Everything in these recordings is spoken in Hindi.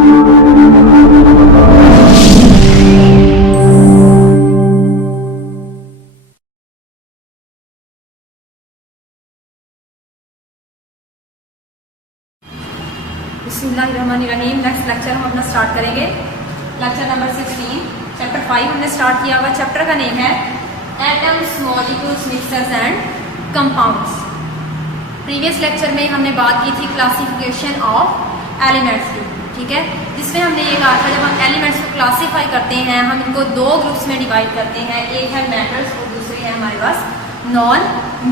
बिस्मिल्लाहिर्रहमानिर्रहीम। नेक्स्ट लेक्चर हम अपना स्टार्ट करेंगे। लेक्चर नंबर 16, चैप्टर 5 हमने स्टार्ट किया हुआ। चैप्टर का नेम है atoms, molecules, mixtures and compounds. Previous lecture में हमने बात की थी क्लासिफिकेशन ऑफ एलिमेंट्स की, ठीक है, जिसमें हमने ये कहा था जब हम एलिमेंट्स को क्लासीफाई करते हैं हम इनको दो ग्रुप्स में डिवाइड करते हैं, एक है मेटल्स और दूसरी है हमारे पास नॉन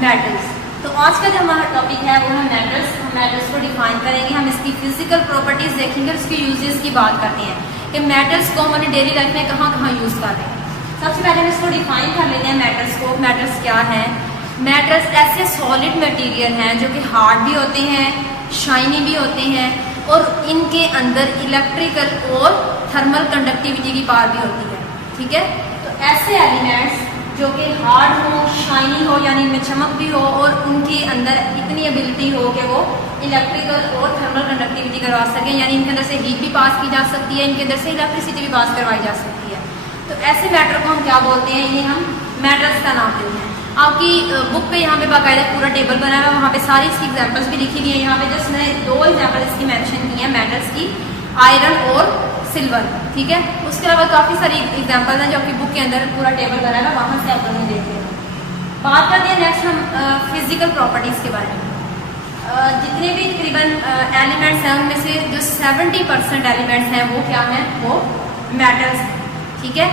मेटल्स। तो आज का जो हमारा टॉपिक है वो है मेटल्स। हम मेटल्स को डिफाइन करेंगे, हम इसकी फिजिकल प्रॉपर्टीज देखेंगे, उसकी यूजेस की बात करते हैं कि मेटल्स को हमारे डेली लाइफ में कहाँ कहाँ यूज कर रहे हैं। सबसे पहले हम इसको डिफाइन कर लेते हैं मेटल्स को। मेटल्स क्या है? मेटल्स ऐसे सॉलिड मटेरियल हैं जो कि हार्ड भी होते हैं, शाइनी भी होते हैं और इनके अंदर इलेक्ट्रिकल और थर्मल कंडक्टिविटी की पावर भी होती है, ठीक है। तो ऐसे एलिमेंट्स जो कि हार्ड हो, शाइनी हो, यानी इनमें चमक भी हो और उनके अंदर इतनी एबिलिटी हो कि वो इलेक्ट्रिकल और थर्मल कंडक्टिविटी करवा सकें, यानी इनके अंदर से हीट भी पास की जा सकती है, इनके अंदर से इलेक्ट्रिसिटी भी पास करवाई जा सकती है। तो ऐसे मैटर को हम क्या बोलते हैं? ये हम मेटल्स का नाम देते हैं। आपकी बुक पे यहाँ पे बाकायदा पूरा टेबल बना हुआ है, वहाँ पे सारी इसकी एग्जाम्पल्स भी लिखी हुई है। यहाँ पे जस्ट मैंने दो एग्जाम्पल इसकी मेंशन की है मेटल्स की, आयरन और सिल्वर, ठीक है। उसके अलावा काफ़ी सारी एग्जाम्पल हैं जो आपकी बुक के अंदर पूरा टेबल बना है, वहाँ से आप लोग देखते हैं। बात करते हैं नेक्स्ट हम फिजिकल प्रॉपर्टीज़ के बारे में। जितने भी तकरीबन एलिमेंट्स हैं उनमें से जो 70% एलिमेंट्स हैं वो क्या हैं? वो मेटल्स हैं, ठीक है।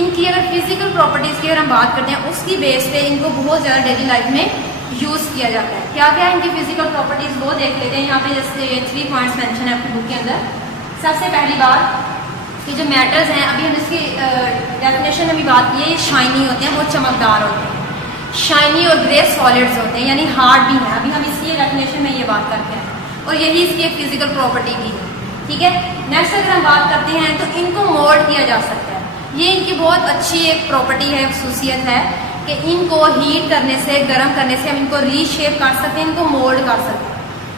इनकी अगर फिजिकल प्रॉपर्टीज़ की अगर हम बात करते हैं उसकी बेस पे इनको बहुत ज़्यादा डेली लाइफ में यूज़ किया जाता है। क्या क्या है इनकी फिजिकल प्रॉपर्टीज़ वो देख लेते हैं। यहाँ पे जैसे 3 पॉइंट्स मेंशन है आपकी बुक के अंदर। सबसे पहली बात कि जो मेटल्स हैं, अभी हम इसकी डेफिनेशन में भी बात की है, ये शाइनी होते हैं, बहुत चमकदार होते हैं, शाइनी और ग्रे सॉलिड्स होते हैं, यानी हार्ड भी है। अभी हम इसकी डेफिनेशन में ये बात करते हैं और यही इसकी एक फिजिकल प्रॉपर्टी भी है, ठीक है। नेक्स्ट अगर हम बात करते हैं तो इनको मोल्ड किया जा सकता है। ये इनकी बहुत अच्छी एक प्रॉपर्टी है, खसूसियत है कि इनको हीट करने से, गर्म करने से हम इनको रीशेप कर सकते हैं, इनको मोल्ड कर सकते हैं।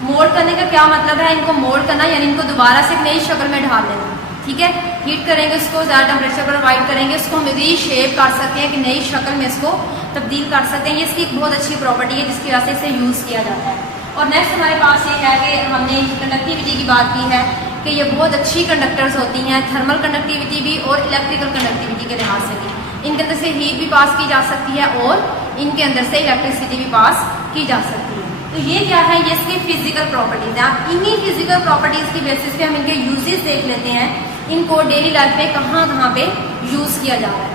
मोल्ड करने का क्या मतलब है? इनको मोल्ड करना यानी इनको दोबारा से एक नई शक्ल में ढाल देना, ठीक है। हीट करेंगे उसको, ज़्यादा टेम्परेचर पर वाइट करेंगे, उसको हम रीशेप कर सकते हैं कि नई शक्ल में इसको तब्दील कर सकते हैं। ये इसकी एक बहुत अच्छी प्रॉपर्टी है जिसकी वजह से इसे यूज़ किया जाता है। और नेक्स्ट हमारे पास ये है कि हमने कंडक्टिविटी की बात की है कि ये बहुत अच्छी कंडक्टर्स होती हैं, थर्मल कंडक्टिविटी भी और इलेक्ट्रिकल कंडक्टिविटी के लिहाज से भी। इनके अंदर से हीट भी पास की जा सकती है और इनके अंदर से इलेक्ट्रिसिटी भी पास की जा सकती है। तो ये क्या है? ये इसकी फिजिकल प्रॉपर्टीज है। इन्हीं फिजिकल प्रॉपर्टीज की बेसिस पे हम इनके यूजेस देख लेते हैं, इनको डेली लाइफ में कहाँ कहाँ पे यूज किया जा रहा है।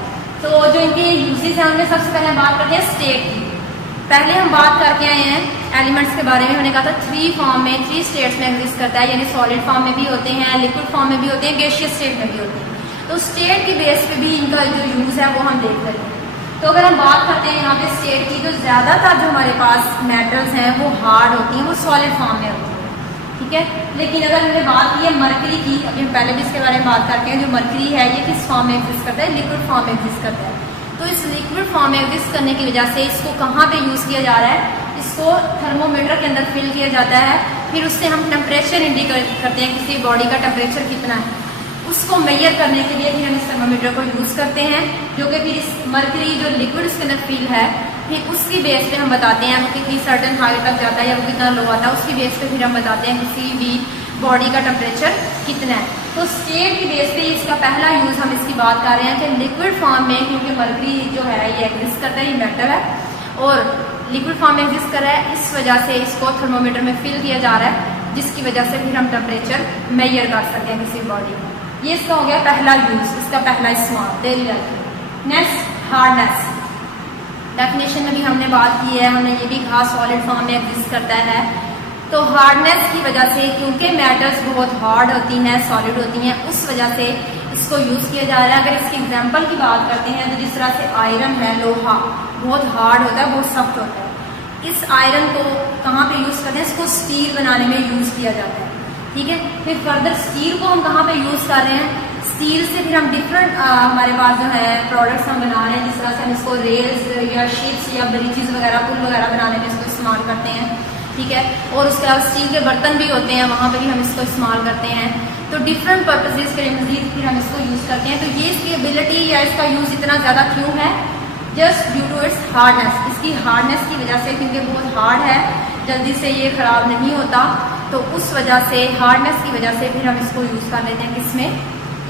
तो जो इनके यूजेस हैं उनमें सबसे पहले हम बात करते हैं स्टेट की। पहले हम बात करके आए हैं एलिमेंट्स के बारे में, हमने कहा था 3 फॉर्म में, 3 स्टेट्स में एग्जिस्ट करता है, यानी सॉलिड फॉर्म में भी होते हैं, लिक्विड फॉर्म में भी होते हैं, गैसियस स्टेट में भी होते हैं। तो स्टेट की बेस पे भी इनका जो यूज है वो हम देख लेते हैं। तो अगर हम बात करते हैं यहाँ पे स्टेट की, तो ज़्यादातर जो हमारे पास मेटल्स हैं वो हार्ड होती हैं, वो सॉलिड फॉर्म में होती हैं, ठीक है। लेकिन अगर हमने बात की है मरकरी की, अभी हम पहले भी इसके बारे में बात करते हैं, जो मरकरी है ये किस फॉर्म में एग्जिस्ट करता है? लिक्विड फॉर्म में एग्जिस्ट करता है। तो इस लिक्विड फॉर्म में एग्जिस्ट करने की वजह से इसको कहाँ पे यूज़ किया जा रहा है? इसको थर्मोमीटर के अंदर फिल किया जाता है, फिर उससे हम टेम्परेचर इंडिकेट करते हैं, किसी बॉडी का टेम्परेचर कितना है, उसको मेजर करने के लिए फिर हम इस थर्मोमीटर को यूज़ करते हैं, जो कि फिर इस मरकरी जो लिक्विड उसके अंदर फिल है, फिर उसकी बेस पे हम बताते हैं वो कितनी सर्टेन हाइट तक जाता है या वो कितना लो आता है, उसकी बेस पे फिर हम बताते हैं किसी भी बॉडी का टेम्परेचर कितना है। तो स्टेट की बेस पे इसका पहला यूज़ हम इसकी बात कर रहे हैं कि लिक्विड फॉर्म में, क्योंकि मरकरी जो है ये एग्जिस्ट करता है, ये मेटल है और लिक्विड फॉर्म में एग्जिस्ट कर रहा है, इस वजह से इसको थर्मोमीटर में फिल किया जा रहा है, जिसकी वजह से फिर हम टेम्परेचर मेजर कर सकते हैं किसी बॉडी का। ये इसका हो गया पहला यूज, इसका पहला इस्तेमाल डेली लाइफ में। नेक्स्ट हार्डनेस, डेफिनेशन में भी हमने बात की है, हमने ये भी कहा सॉलिड फॉर्म में एग्जिस्ट करता है। तो हार्डनेस की वजह से, क्योंकि मेटल्स बहुत हार्ड होती हैं, सॉलिड होती हैं, उस वजह से इसको यूज़ किया जा रहा है। अगर इसकी एग्जांपल की बात करते हैं तो जिस तरह से आयरन है, लोहा बहुत हार्ड होता है, बहुत सख्त होता है। इस आयरन को कहाँ पे यूज़ करते हैं? इसको स्टील बनाने में यूज़ किया जाता है, ठीक है। फिर फर्दर स्टील को हम कहाँ पे यूज़ कर रहे हैं? स्टील से फिर हम डिफरेंट हमारे पास जो है प्रोडक्ट्स हम बना रहे हैं, जिस तरह से हम इसको रेल्स या शिप्स या ब्रिजेस वगैरह, पुल वगैरह बनाने में इसको इस्तेमाल करते हैं। ठीक है। और उसके अलावा स्टील के बर्तन भी होते हैं, वहाँ पे भी हम इसको इस्तेमाल करते हैं। तो डिफरेंट पर्पजेज के लिए मजीद फिर हम इसको यूज़ करते हैं। तो ये इसकी एबिलिटी या इसका यूज़ इतना ज़्यादा क्यों है? Just due to its hardness, इसकी हार्डनेस की वजह से, क्योंकि बहुत हार्ड है, जल्दी से ये ख़राब नहीं होता, तो उस वजह से, हार्डनेस की वजह से फिर हम इसको यूज़ कर लेते हैं किसमें,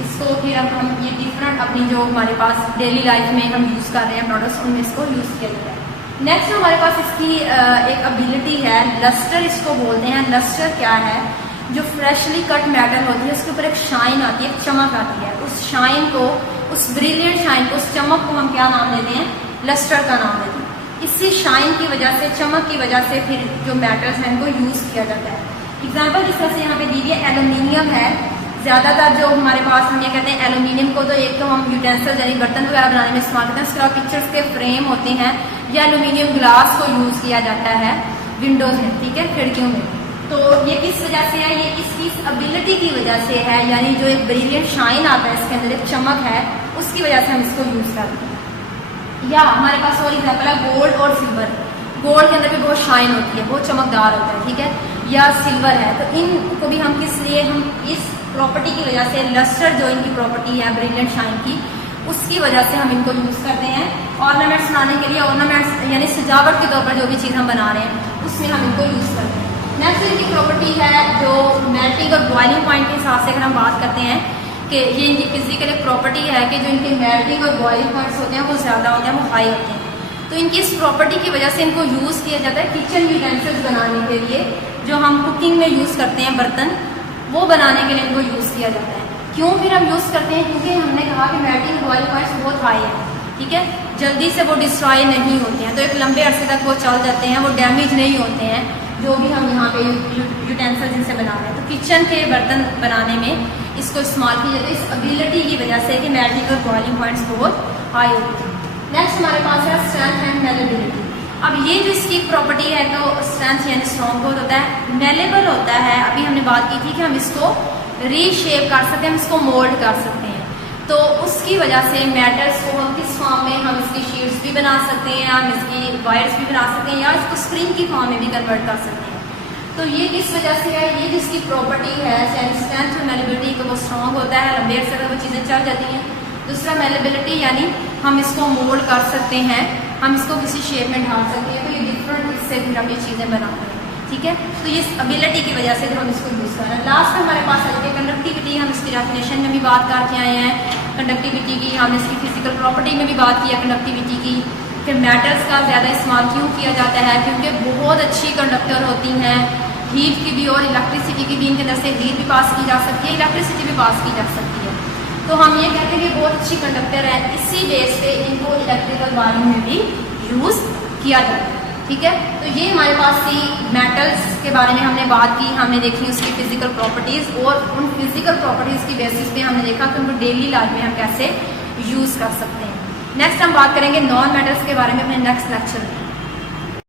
इसको फिर अब हम ये डिफरेंट अपनी जो हमारे पास डेली लाइफ में हम यूज़ कर रहे हैं प्रोडक्ट्स, उनमें इसको यूज़ किया जाता है। नेक्स्ट हमारे पास इसकी एक एबिलिटी है, लस्टर इसको बोलते हैं। लस्टर क्या है? जो फ्रेशली कट मेटल होती है उसके ऊपर एक शाइन आती है, एक चमक आती है। उस शाइन को, उस ब्रिलियंट शाइन को, उस चमक को हम क्या नाम देते हैं? लस्टर का नाम देते हैं। इसी शाइन की वजह से, चमक की वजह से फिर जो मेटल्स हैं इनको यूज़ किया जाता है। एग्जाम्पल जिस तरह से यहाँ पे दी हुई है, एल्यूमिनियम है। ज़्यादातर जो हमारे पास, हम ये कहते हैं एल्यूमिनियम को तो एक तो हम यूटेंसिल यानी बर्तन वगैरह बनाने में इस्तेमाल करते हैं, उसके अलावा पिक्चर्स के फ्रेम होते हैं, या एल्यूमिनियम ग्लास को यूज़ किया जाता है विंडोज में, ठीक है, खिड़कियों में। तो ये किस वजह से है? ये इसकी एबिलिटी की वजह से है, यानी जो एक ब्रिलियंट शाइन आता है इसके अंदर, एक चमक है, उसकी वजह से हम इसको यूज़ करते हैं। या हमारे पास और एग्जाम्पल है गोल्ड और सिल्वर। गोल्ड के अंदर भी बहुत शाइन होती है, बहुत चमकदार होता है, ठीक है, या सिल्वर है। तो इनको भी हम किस लिए, हम इस प्रॉपर्टी की वजह से, लस्टर जो इनकी प्रॉपर्टी है ब्रिलियंट शाइन की, उसकी वजह से हम इनको यूज़ करते हैं ऑर्नामेंट्स बनाने के लिए। ऑर्नामेंट्स यानी सजावट के तौर पर जो भी चीज़ हम बना रहे हैं उसमें हम इनको यूज़ करते हैं। नेक्स्ट इनकी प्रॉपर्टी है जो मेल्टिंग और बॉइलिंग पॉइंट के हिसाब से अगर हम बात करते हैं कि ये इनकी फिजिकल एक प्रॉपर्टी है कि जो इनके मेल्टिंग और बॉइलिंग पॉइंट्स होते हैं वो ज़्यादा होते हैं, वो हाई होते हैं। तो इनकी इस प्रॉपर्टी की वजह से इनको यूज़ किया जाता है किचन यूटेंसिल्स बनाने के लिए, जो हम कुकिंग में यूज़ करते हैं बर्तन, वो बनाने के लिए इनको यूज़ किया जाता है। क्यों फिर हम यूज़ करते हैं? क्योंकि हमने कहा कि मेल्टिंग बॉइलिंग पॉइंट्स बहुत हाई है, ठीक है, जल्दी से वो डिस्ट्रॉय नहीं होते हैं, तो एक लंबे अरसे तक वो चल जाते हैं, वो डैमेज नहीं होते हैं, जो भी हम यहाँ पे यूटेंसिल्स इनसे बना रहे हैं। तो किचन के बर्तन बनाने में इसको इस्तेमाल किया जाता है इस एबिलिटी की वजह से कि मेल्टिंग और बॉइलिंग पॉइंट्स बहुत हाई होते हैं। नेक्स्ट हमारे पास है स्ट्रेंथ एंड मेलेबिलिटी। अब ये जो इसकी प्रॉपर्टी है, तो स्ट्रेंथ यानी स्ट्रॉन्ग बहुत होता है, मेलेबल होता है। अभी हमने बात की थी कि हम इसको रीशेप कर सकते हैं, हम इसको मोल्ड कर सकते हैं। तो उसकी वजह से मेटल्स को हम किस फॉर्म में, हम इसकी शीट्स भी बना सकते हैं, हम इसकी वायर्स भी बना सकते हैं, या इसको स्क्रीन की फॉर्म में भी कन्वर्ट कर सकते हैं। तो ये किस वजह से है? ये जिसकी प्रॉपर्टी है स्ट्रेंथ और मेलेबिलिटी, को वो स्ट्रॉन्ग होता है, लंबे अरसे तक वो चीज़ें चल जाती हैं। दूसरा मेलेबिलिटी यानी हम इसको मोल्ड कर सकते हैं, हम इसको किसी शेप में ढाल सकते हैं। तो ये डिफरेंट इससे फिर हम ये चीज़ें बनाते हैं, ठीक है। तो ये एबिलिटी की वजह से हम इसको यूज़ कर रहे हैं। लास्ट में हमारे पास है कंडक्टिविटी, हम इसकी डेफिनेशन में भी बात करके आए हैं कंडक्टिविटी की, हमने इसकी फिजिकल प्रॉपर्टी में भी बात की है कंडक्टिविटी की। फिर मेटल्स का ज़्यादा इस्तेमाल क्यों किया जाता है? क्योंकि बहुत अच्छी कंडक्टर होती हैं, हीट की भी और इलेक्ट्रिसिटी की भी, इनके अंदर से हीट भी पास की जा सकती है, इलेक्ट्रिसिटी भी पास की जा सकती है। तो हम ये कहते हैं कि बहुत अच्छी कंडक्टर है, इसी बेस पे इनको इलेक्ट्रिकल वायरिंग में भी यूज़ किया जाता है, ठीक है। तो ये हमारे पास थी मेटल्स के बारे में हमने बात की, हमने देखी उसकी फिजिकल प्रॉपर्टीज़, और उन फिजिकल प्रॉपर्टीज़ की बेसिस पे हमने देखा कि उनको डेली लाइफ में हम कैसे यूज़ कर सकते हैं। नेक्स्ट हम बात करेंगे नॉन मेटल्स के बारे में अपने नेक्स्ट लेक्चर में।